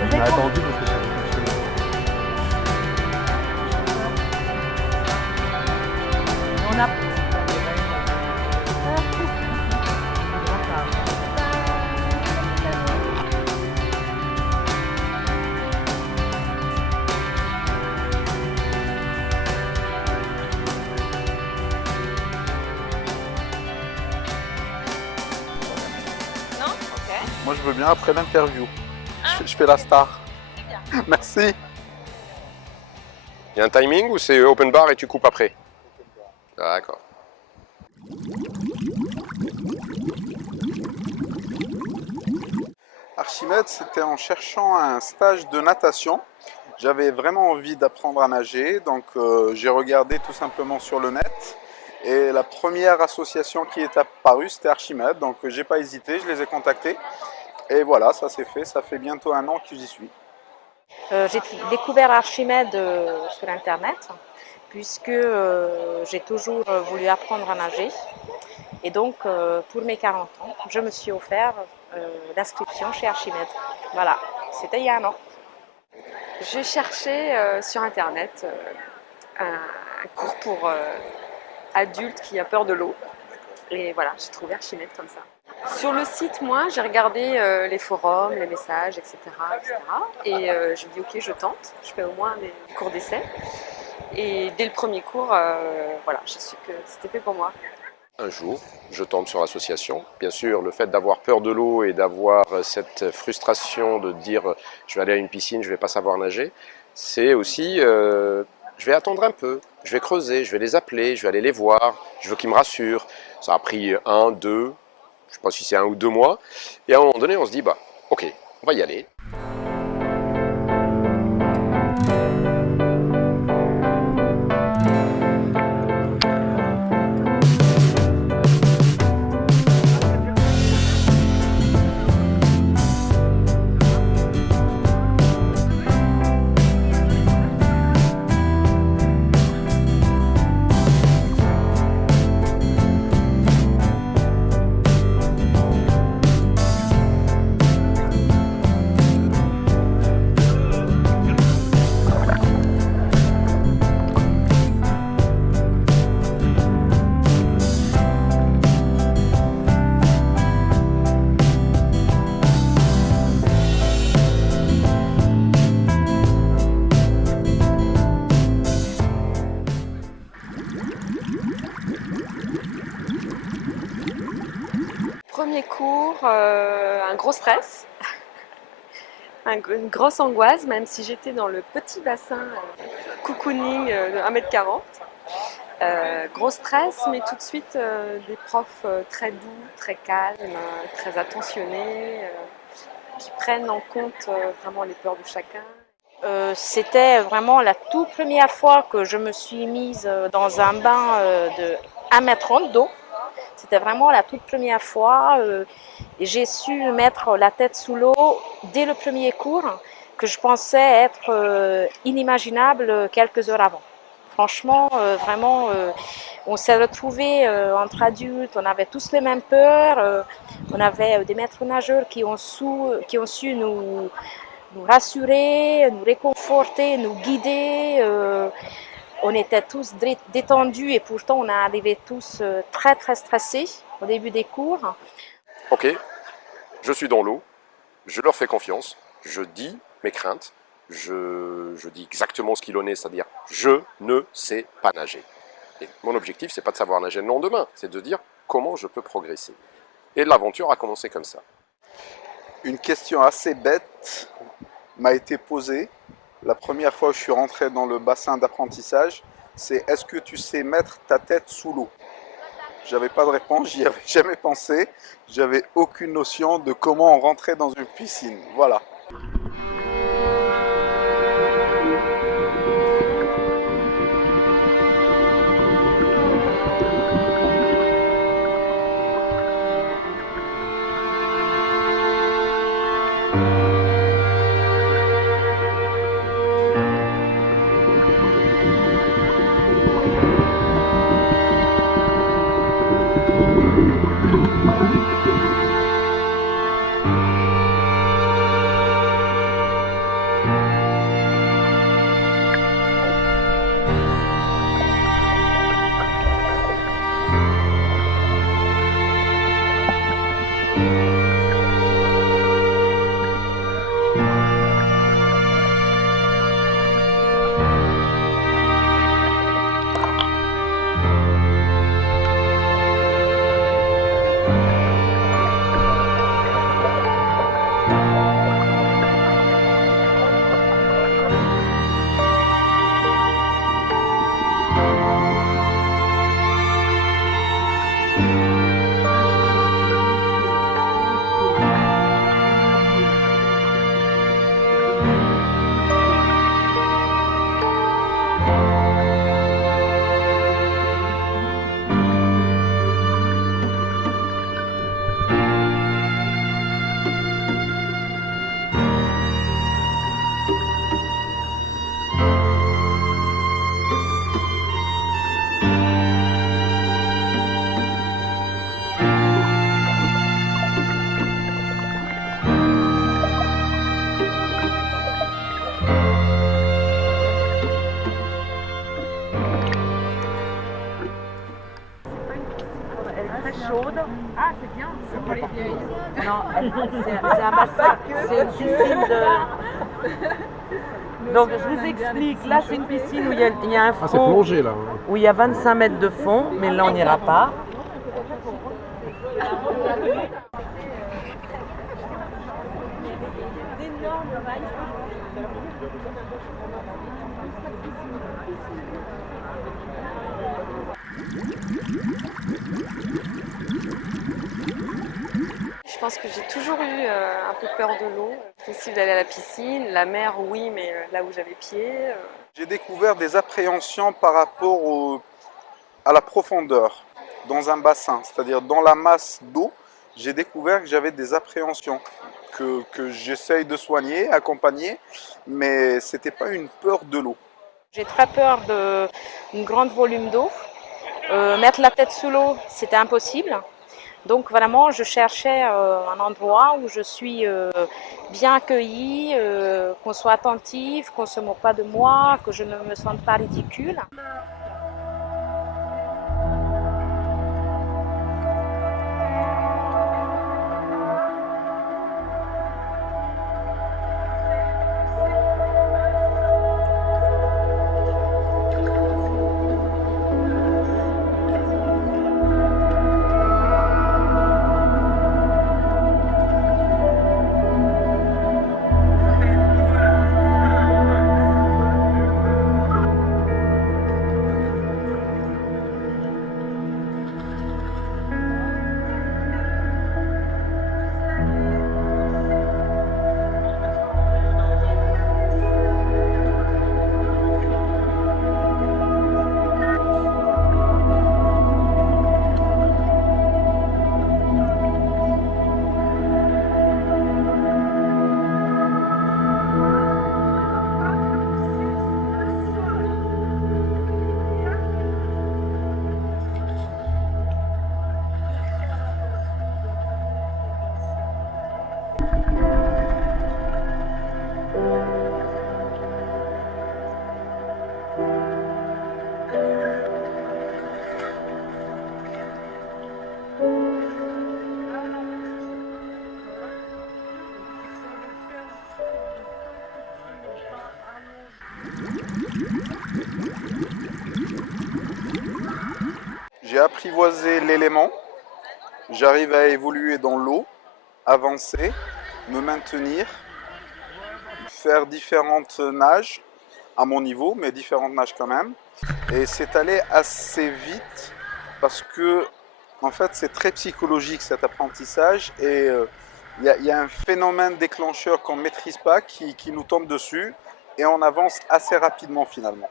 Je m'ai attendu parce que ça fonctionne. On a... Non? Ok. Moi, je veux bien après l'interview. Je fais la star. Merci. Il y a un timing ou c'est open bar et tu coupes après? D'accord. Archimède, c'était en cherchant un stage de natation. J'avais vraiment envie d'apprendre à nager, donc j'ai regardé tout simplement sur le net. Et la première association qui est apparue, c'était Archimède, donc j'ai pas hésité, je les ai contactés. Et voilà, ça s'est fait, ça fait bientôt 1 an que j'y suis. J'ai découvert Archimède sur Internet, puisque j'ai toujours voulu apprendre à nager. Et donc, pour mes 40 ans, je me suis offert l'inscription chez Archimède. Voilà, c'était il y a 1 an. J'ai cherché sur Internet un cours pour adultes qui a peur de l'eau. Et voilà, j'ai trouvé Archimède comme ça. Sur le site, moi, j'ai regardé les forums, les messages, etc. Et je me dis, ok, je tente. Je fais au moins des cours d'essai. Et dès le premier cours, voilà, j'ai su que c'était fait pour moi. Un jour, je tombe sur l'association. Bien sûr, le fait d'avoir peur de l'eau et d'avoir cette frustration de dire je vais aller à une piscine, je ne vais pas savoir nager, c'est aussi je vais attendre un peu, je vais creuser, je vais les appeler, je vais aller les voir, je veux qu'ils me rassurent. Ça a pris 1, 2, je ne sais pas si c'est 1 ou 2 mois. Et à un moment donné, on se dit, bah, ok, on va y aller. Premier cours, un gros stress, une grosse angoisse, même si j'étais dans le petit bassin cocooning de 1,40 m. Gros stress, mais tout de suite des profs très doux, très calmes, très attentionnés, qui prennent en compte vraiment les peurs de chacun. C'était vraiment la toute première fois que je me suis mise dans un bain de 1,30 m d'eau. C'était vraiment la toute première fois et j'ai su mettre la tête sous l'eau dès le premier cours que je pensais être inimaginable quelques heures avant. Franchement, vraiment, on s'est retrouvés entre adultes, on avait tous les mêmes peurs, on avait des maîtres nageurs qui ont su nous rassurer, nous réconforter, nous guider. On était tous détendus et pourtant on est arrivés tous très très stressés au début des cours. Ok, je suis dans l'eau, je leur fais confiance, je dis mes craintes, je dis exactement ce qu'il en est, c'est-à-dire je ne sais pas nager. Et mon objectif, c'est pas de savoir nager le lendemain, c'est de dire comment je peux progresser. Et l'aventure a commencé comme ça. Une question assez bête m'a été posée la première fois que je suis rentré dans le bassin d'apprentissage, c'est est-ce que tu sais mettre ta tête sous l'eau? J'avais pas de réponse, j'y avais jamais pensé, j'avais aucune notion de comment on rentrait dans une piscine. Voilà. Chaude. Ah, c'est bien, c'est pour les vieilles. Non, c'est un bassin, c'est une piscine de... Donc, je vous explique. Là, c'est une piscine où il y a un fond... Ah, c'est plongé, là. Où il y a 25 mètres de fond, mais là, on n'ira pas. Je pense que j'ai toujours eu un peu peur de l'eau. Possible d'aller à la piscine, la mer, oui, mais là où j'avais pied. J'ai découvert des appréhensions par rapport à la profondeur dans un bassin, c'est-à-dire dans la masse d'eau. J'ai découvert que j'avais des appréhensions que j'essaye de soigner, accompagner, mais c'était pas une peur de l'eau. J'ai très peur d'un grand volume d'eau. Mettre la tête sous l'eau, c'était impossible. Donc vraiment, je cherchais un endroit où je suis bien accueillie, qu'on soit attentif, qu'on ne se moque pas de moi, que je ne me sente pas ridicule. J'ai apprivoisé l'élément, j'arrive à évoluer dans l'eau, avancer, me maintenir, faire différentes nages à mon niveau, mais différentes nages quand même. Et c'est allé assez vite parce que en fait c'est très psychologique cet apprentissage et il y a un phénomène déclencheur qu'on ne maîtrise pas qui nous tombe dessus et on avance assez rapidement finalement.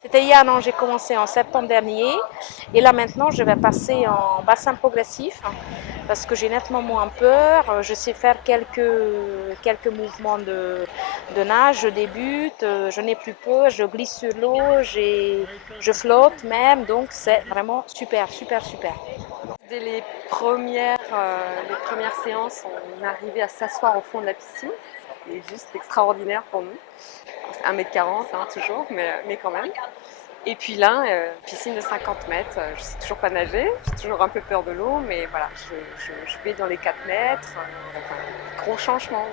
C'était il y a un an, j'ai commencé en septembre dernier et là maintenant je vais passer en bassin progressif parce que j'ai nettement moins peur, je sais faire quelques mouvements de nage, je débute, je n'ai plus peur, je glisse sur l'eau, je flotte même, donc c'est vraiment super, super, super. Dès les premières séances, on arrivait à s'asseoir au fond de la piscine. C'est juste extraordinaire pour nous. 1,40 m, toujours, mais quand même. Et puis là, piscine de 50 mètres, je ne sais toujours pas nager, j'ai toujours un peu peur de l'eau, mais voilà, je vais dans les 4 mètres. Gros changement.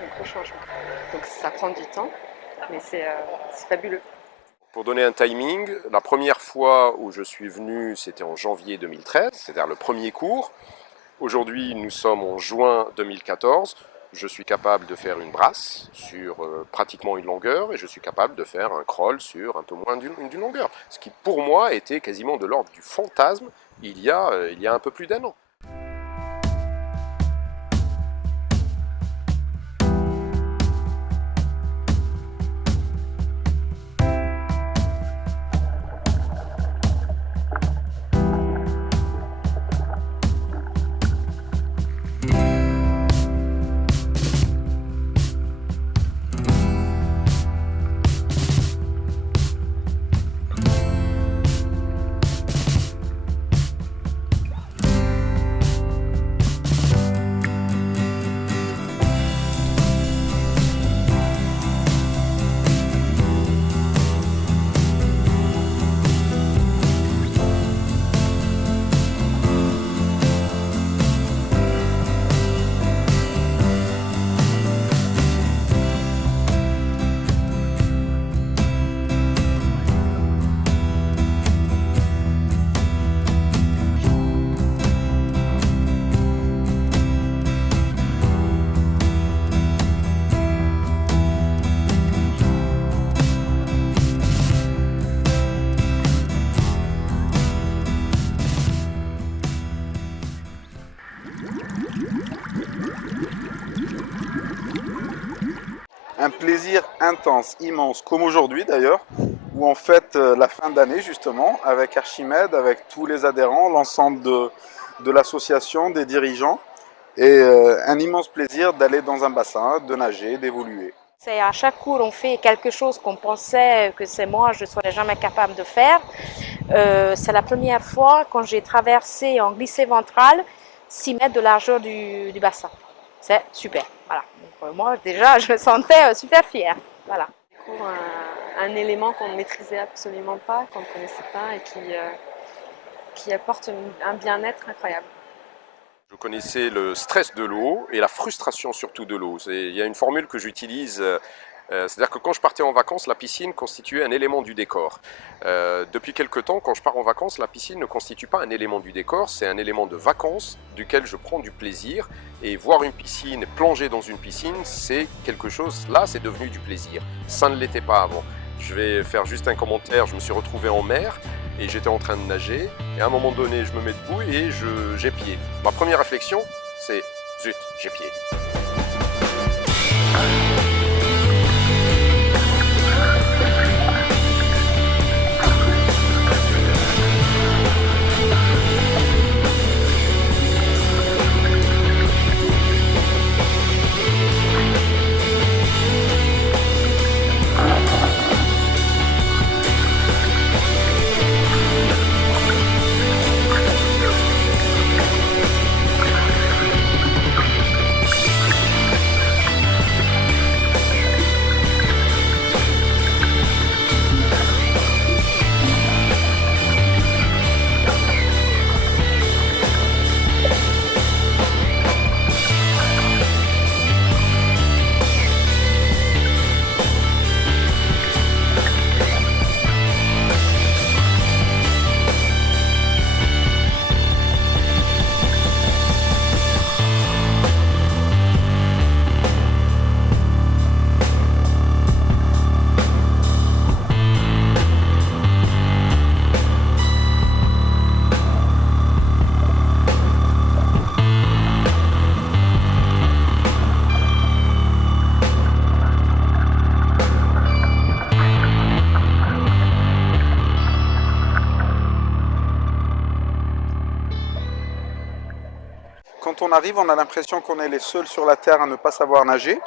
Donc ça prend du temps, mais c'est fabuleux. Pour donner un timing, la première fois où je suis venu, c'était en janvier 2013, c'est-à-dire le premier cours. Aujourd'hui, nous sommes en juin 2014. Je suis capable de faire une brasse sur pratiquement une longueur et je suis capable de faire un crawl sur un peu moins d'une longueur. Ce qui, pour moi, était quasiment de l'ordre du fantasme il y a un peu plus d'1 an. Un plaisir intense, immense, comme aujourd'hui d'ailleurs, où on fête la fin d'année justement avec Archimède, avec tous les adhérents, l'ensemble de l'association, des dirigeants, et un immense plaisir d'aller dans un bassin, de nager, d'évoluer. C'est à chaque cours, on fait quelque chose qu'on pensait que c'est moi, je ne serais jamais capable de faire. C'est la première fois quand j'ai traversé en glissée ventrale 6 mètres de largeur du bassin. C'est super. Voilà. Donc, moi, déjà, je me sentais super fière. Voilà. On découvre un élément qu'on ne maîtrisait absolument pas, qu'on ne connaissait pas et qui apporte un bien-être incroyable. Je connaissais le stress de l'eau et la frustration surtout de l'eau. Il y a une formule que j'utilise, c'est-à-dire que quand je partais en vacances, la piscine constituait un élément du décor. Depuis quelque temps, quand je pars en vacances, la piscine ne constitue pas un élément du décor, c'est un élément de vacances duquel je prends du plaisir. Et voir une piscine, plonger dans une piscine, c'est quelque chose, là c'est devenu du plaisir. Ça ne l'était pas avant. Je vais faire juste un commentaire, je me suis retrouvé en mer et j'étais en train de nager et à un moment donné je me mets debout et j'épiais. Ma première réflexion c'est zut, j'épiais. Quand on arrive, on a l'impression qu'on est les seuls sur la Terre à ne pas savoir nager.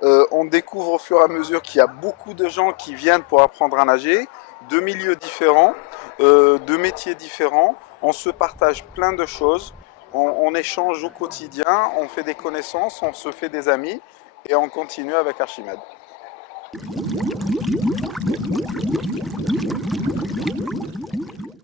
On découvre au fur et à mesure qu'il y a beaucoup de gens qui viennent pour apprendre à nager, de milieux différents, de métiers différents. On se partage plein de choses. On échange au quotidien, on fait des connaissances, on se fait des amis et on continue avec Archimède.